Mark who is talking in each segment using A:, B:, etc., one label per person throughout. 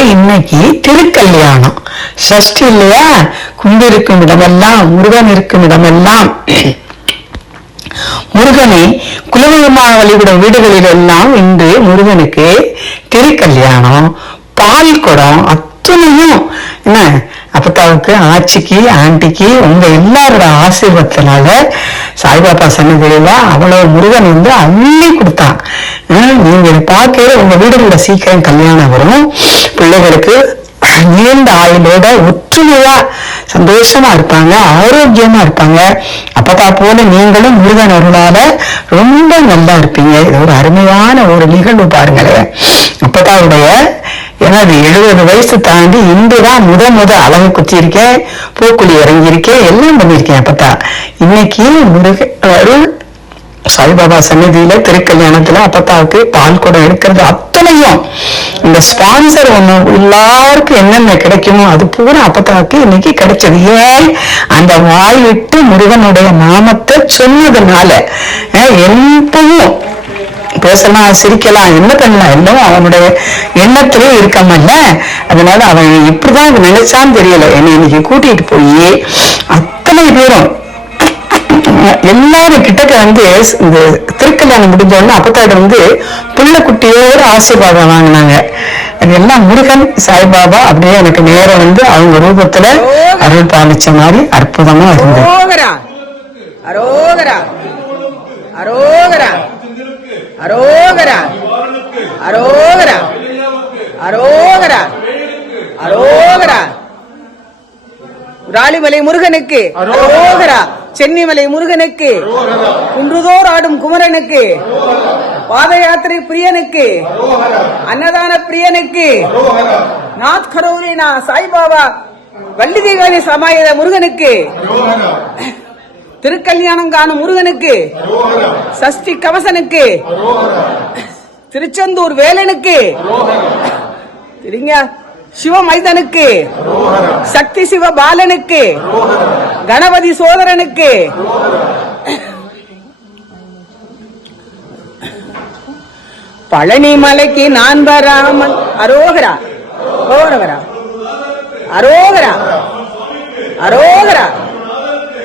A: இன்னைக்கு திருக்கல்யாணம். சஷ்டி இல்லையா? குண்டு இருக்கும் இடமெல்லாம் முருகன் இருக்கும் இடமெல்லாம். முருகனை குலதெய்வமாக வழிபடும் வீடுகளில் எல்லாம் இன்று முருகனுக்கு திருக்கல்யாணம். பால் குடம் அத்தனையும் என்ன? அப்பத்தாவுக்கு ஆச்சிக்கு ஆண்டிக்கு உங்க எல்லாரோட ஆசீர்வாதத்தினால சாய்பாபா சன்னதியில அவ்வளவு முருகன் வந்து அள்ளி கொடுத்தான். நீங்க இதை பார்க்கையில உங்க வீடுகள சீக்கிரம் கல்யாணம் வரும். பிள்ளைகளுக்கு நீண்ட ஆயுளோட ஒற்றுமையா சந்தோஷமா இருப்பாங்க ஆரோக்கியமா இருப்பாங்க. அப்பதா போல நீங்களும் முருகன் அருளால ரொம்ப நல்லா இருப்பீங்க. இது ஒரு அருமையான ஒரு நிகழ்வு பாருங்களேன். அப்பதாவுடைய எனது எழுபது வயசு தாண்டி இன்றுதான் முத முத அளவு குத்திருக்கேன் பூக்குழி இறங்கியிருக்கேன் எல்லாம் பண்ணியிருக்கேன் அப்பத்தா. இன்னைக்கு முருக அருள் சாய்பாபா சன்னதியில திருக்கல்யாணத்துல அப்பத்தாவுக்கு பால் குடம் எடுக்கிறது அத்தனையும். இந்த ஸ்பான்சர் ஒண்ணு எல்லாருக்கும் என்னென்ன கிடைக்குமோ அது பூரா அப்பத்தாவுக்கு இன்னைக்கு கிடைச்சது. ஏன்? அந்த வாய் விட்டு முருகனுடைய நாமத்தை சொன்னதுனால. அஹ் எப்பவும் பேசலாம் சிரிக்கலாம் என்ன பண்ணலாம்? எல்லாம் அவனுடைய எண்ணத்திலே இருக்கமல்ல அதனால அவன் இப்படிதான் இது நினைச்சான்னு தெரியல. என்னை இன்னைக்கு கூட்டிட்டு போய் அத்தனை பேரும் எல்லாரும் கிட்டக்க வந்து இந்த திருக்கல்யாணம் முடிஞ்ச உடனே வந்து புள்ள ஆசீர்வாதம் வாங்கினாங்க. எல்லாம் முருகன் சாய்பாபா அப்படியே எனக்கு நேரம் வந்து அவங்க ரூபத்துல அருள் பாலிச்ச மாதிரி அற்புதமா இருந்தது.
B: அரோகரா. அரோகரா. அரோகரா. அரோகரா. அரோகரா. அரோகரா. அரோகரா. ராளிமலை முருகனுக்கு. அரோகரா. சென்னிமலை முருகனுக்கு. குன்றுதோர் ஆடும் குமரனுக்கு. பாத யாத்திரை பிரியனுக்கு. அன்னதான பிரியனுக்கு. நாத் கரோலினா சாய்பாபா. வள்ளிதேகாலி சமாயத முருகனுக்கு. திருக்கல்யாணம் காணும் முருகனுக்கு சஷ்டி கவசனுக்கு திருச்செந்தூர் வேலனுக்கு சரிங்க சிவ மைதனுக்கு சக்தி சிவ பாலனுக்கு கணபதி சோதரனுக்கு பழனி மலைக்கு நான் வராமல் அரோகரா அரோகரா அரோகரா அரோகரா.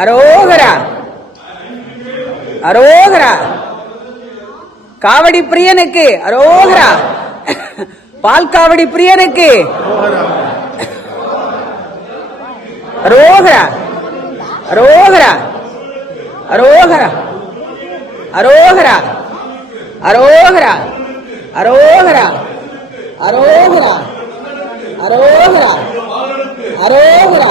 B: அரோகரா. அரோகரா. காவடி பிரியனுக்கு அரோகரா. பால் காவடி பிரியனுக்கு. அரோகரா. அரோகரா. அரோகரா. அரோகரா. அரோகரா. அரோகரா. அரோகரா. அரோகரா. அரோகரா.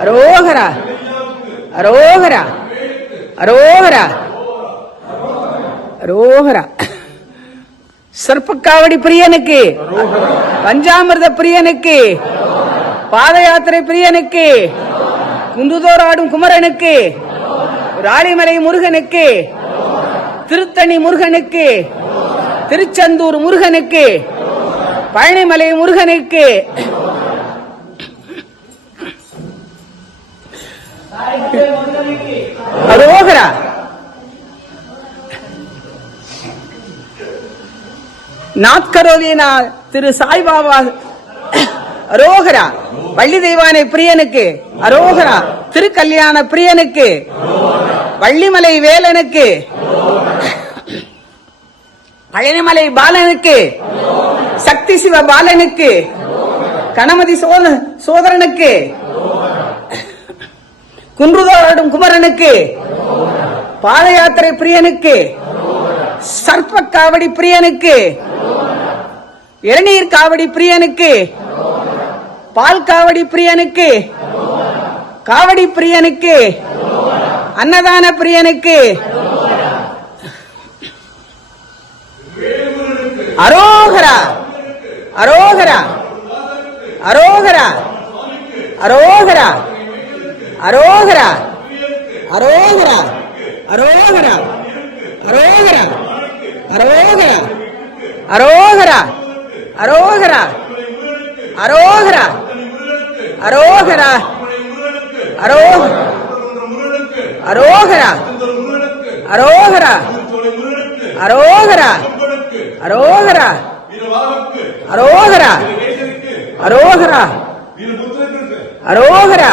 B: அரோகரா அரோகரா அரோகரா அரோகரா. சர்ப்பக்காவடி பிரியனுக்கு பஞ்சாமிர்த பிரியனுக்கு பாத யாத்திரை பிரியனுக்கு குந்துதோராடும் குமரனுக்கு ராளிமலை முருகனுக்கு திருத்தணி முருகனுக்கு திருச்செந்தூர் முருகனுக்கு பழனிமலை முருகனுக்கு அரோகரா நாட்கரோலினா திரு சாய்பாபா அரோகரா வள்ளி தெய்வானை பிரியனுக்கு அரோகரா திருக்கல்யாண பிரியனுக்கு வள்ளிமலை வேலனுக்கு பழனிமலை பாலனுக்கு சக்தி சிவ பாலனுக்கு கணமதி சோதரனுக்கு குன்றுதோடும் குமரனுக்கு பாத யாத்திரை பிரியனுக்கு சர்ப்ப காவடி பிரியனுக்கு இளநீர் காவடி பிரியனுக்கு பால் காவடி பிரியனுக்கு காவடி பிரியனுக்கு அன்னதான பிரியனுக்கு அரோகரா அரோகரா அரோகரா அரோகரா அரோகரா அரோகரா அரோகரா அரோகரா அரோகரா அரோகரா அரோகரா அரோகரா அரோகரா அரோகரா அரோகரா அரோகரா அரோகரா அரோகரா அரோகரா அரோகரா அரோகரா அரோகரா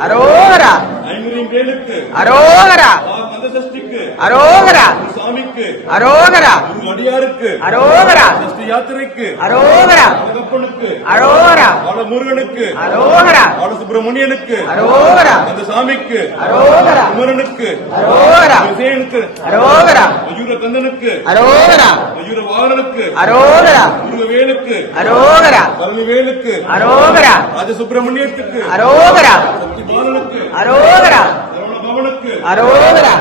B: அரோரா அரோகரா. அரோகரா.
C: சாமிக்கு
B: அரோகரா.
C: குரு அடியாருக்கு
B: அரோகரா.
C: சஷ்டி யாத்திரைக்கு
B: அரோகரா.
C: தகப்பனுக்கு
B: அரோகரா.
C: பால முருகனுக்கு
B: அரோகரா.
C: பால சுப்பிரமணியனுக்கு
B: அரோகரா.
C: அந்த சாமிக்கு
B: அரோகரா.
C: குமரனுக்கு
B: அரோகரா.
C: விஜயனுக்கு
B: அரோகரா.
C: மயூர கந்தனுக்கு
B: அரோகரா.
C: மயூர வாகனுக்கு
B: அரோகரா.
C: முருகவேலுக்கு
B: அரோகரா.
C: பழனிவேலுக்கு
B: அரோகரா.
C: ராஜ சுப்பிரமணியத்துக்கு
B: அரோகரா. அரோகரா. அரோகரா.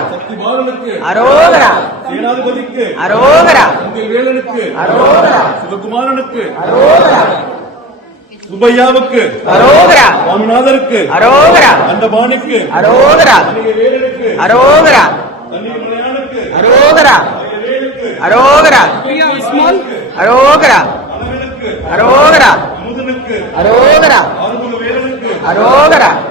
B: அரோகரா.
C: சேனாதிபதிக்கு.
B: அரோகரா.
C: வேலனுக்கு.
B: அரோகரா.
C: சிவகுமாரனுக்கு.
B: அரோகரா.
C: சுப்பையாவுக்கு.
B: அரோகரா.
C: சுவாமிநாதருக்கு.
B: அரோகரா.
C: அண்டபாணிக்கு
B: அரோகரா. அரோகரா. அரோகரா. அரோகரா. அரோகரா. அரோகரா. அரோகரா. அரோகரா.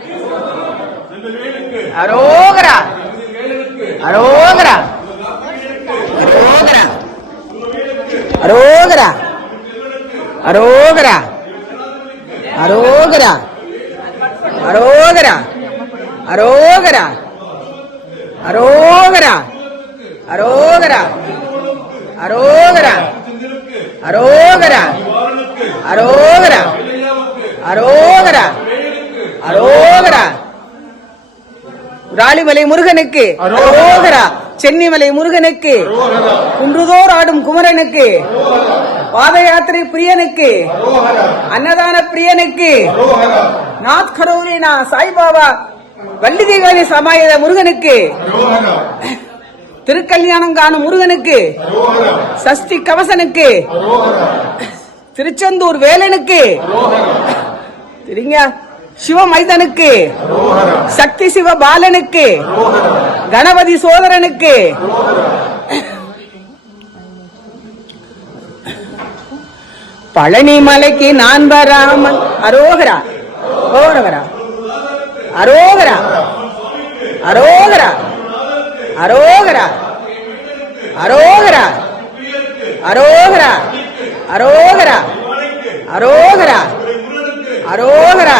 C: வேலுக்கு
B: அரோகரா அரோகரா அரோகரா அரோகரா அரோகரா அரோகரா அரோகரா அரோகரா அரோகரா அரோகரா அரோகரா அரோகரா அரோகரா அரோகரா ராளிமலை முருகனுக்கு. அரோகரா. சென்னிமலை முருகனுக்கு. குன்றுதோர் ஆடும் குமரனுக்கு. பாத யாத்திரை பிரியனுக்கு. அன்னதான பிரியனுக்கு. நாத் கரோலினா சாய்பாபா. வள்ளி தெய்வானி சமாயுத முருகனுக்கு. திருக்கல்யாணம் காணும் முருகனுக்கு. சஷ்டி கவசனுக்கு. திருச்செந்தூர் வேலனுக்கு. சரிங்க சிவ மைதனுக்கு சக்தி சிவ பாலனுக்கு கணபதி சோதரனுக்கு பழனி மலைக்கு நான் வராமல் அரோகரா அரோகரா அரோகரா அரோகரா அரோகரா அரோகரா அரோகரா அரோகரா அரோகரா அரோகரா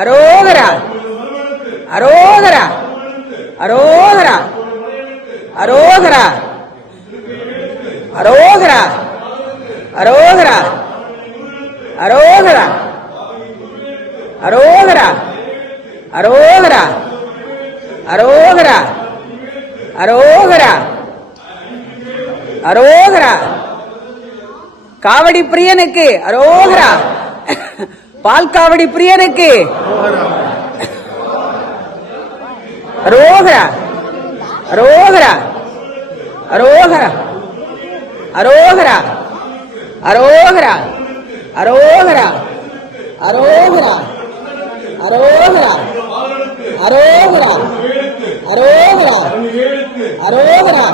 B: அரோகரா அரோகரா அரோகரா அரோகரா அரோகரா அரோகரா அரோகரா அரோகரா அரோகரா அரோகரா அரோகரா அரோகரா காவடி பிரியனுக்கு அரோகரா பால்காவடி பிரியனுக்கு அரோகரா அரோகரா அரோகரா அரோகரா அரோகரா அரோகரா அரோகரா அரோகரா அரோகரா அரோகரா அரோகரா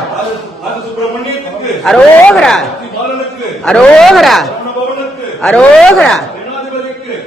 C: அது சுப்பிரமணியத்துக்கு
B: அரோகரா
C: பாலனுக்கு
B: அரோகரா அரோகரா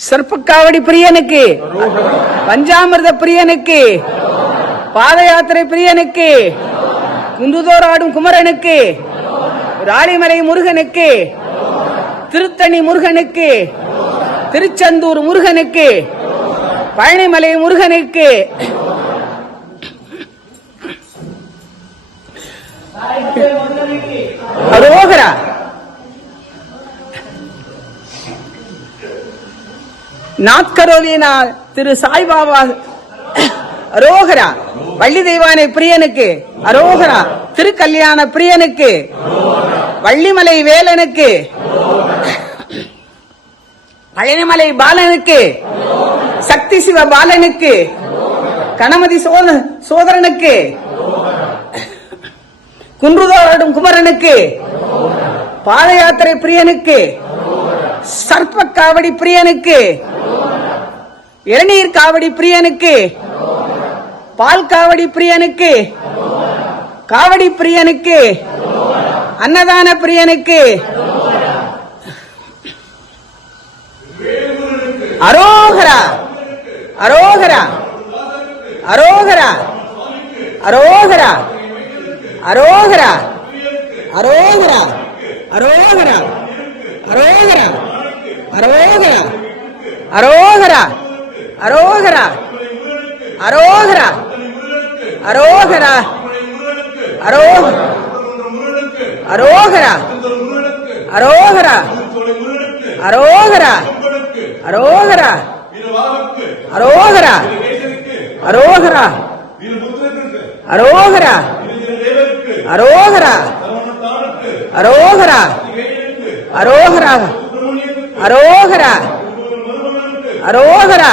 B: சர்ப்பக்காவடி பிரியனுக்கு பஞ்சாமிர்த பிரியனுக்கு பாத யாத்திரை பிரியனுக்கு குந்துதோர் ஆடும் குமரனுக்கு ராளிமலை முருகனுக்கு திருத்தணி முருகனுக்கு திருச்செந்தூர் முருகனுக்கு பழனிமலை முருகனுக்கு. அரோகரா? நாத்கரோலினா திரு சாய்பாபா அரோகரா வள்ளி தெய்வானை பிரியனுக்கு அரோகரா திருக்கல்யாண பிரியனுக்கு வள்ளிமலை வேலனுக்கு பழனிமலை பாலனுக்கு சக்தி சிவ பாலனுக்கு கணமதி சோதரனுக்கு குன்றுதோடும் குமரனுக்கு பாத யாத்திரை பிரியனுக்கு சர்ப்ப காவடி பிரியனுக்கு இளநீர் காவடி பிரியனுக்கு பால் காவடி பிரியனுக்கு காவடி பிரியனுக்கு அன்னதான பிரியனுக்கு அரோகரா அரோகரா அரோகரா அரோகரா அரோகரா அரோகரா அரோகரா அரோகரா அரோகரா அரோகரா அரோகரா அரோகரா அரோகரா அரோ அரோகரா அரோகரா அரோகரா அரோகரா அரோகரா அரோகரா அரோகரா அரோகரா அரோகரா அரோகரா அரோகரா அரோகரா அரோகரா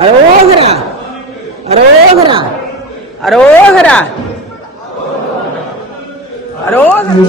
B: ارے
C: اوہرا ارے اوہرا ارے اوہرا ارے اوہرا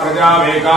C: प्रजा वेगा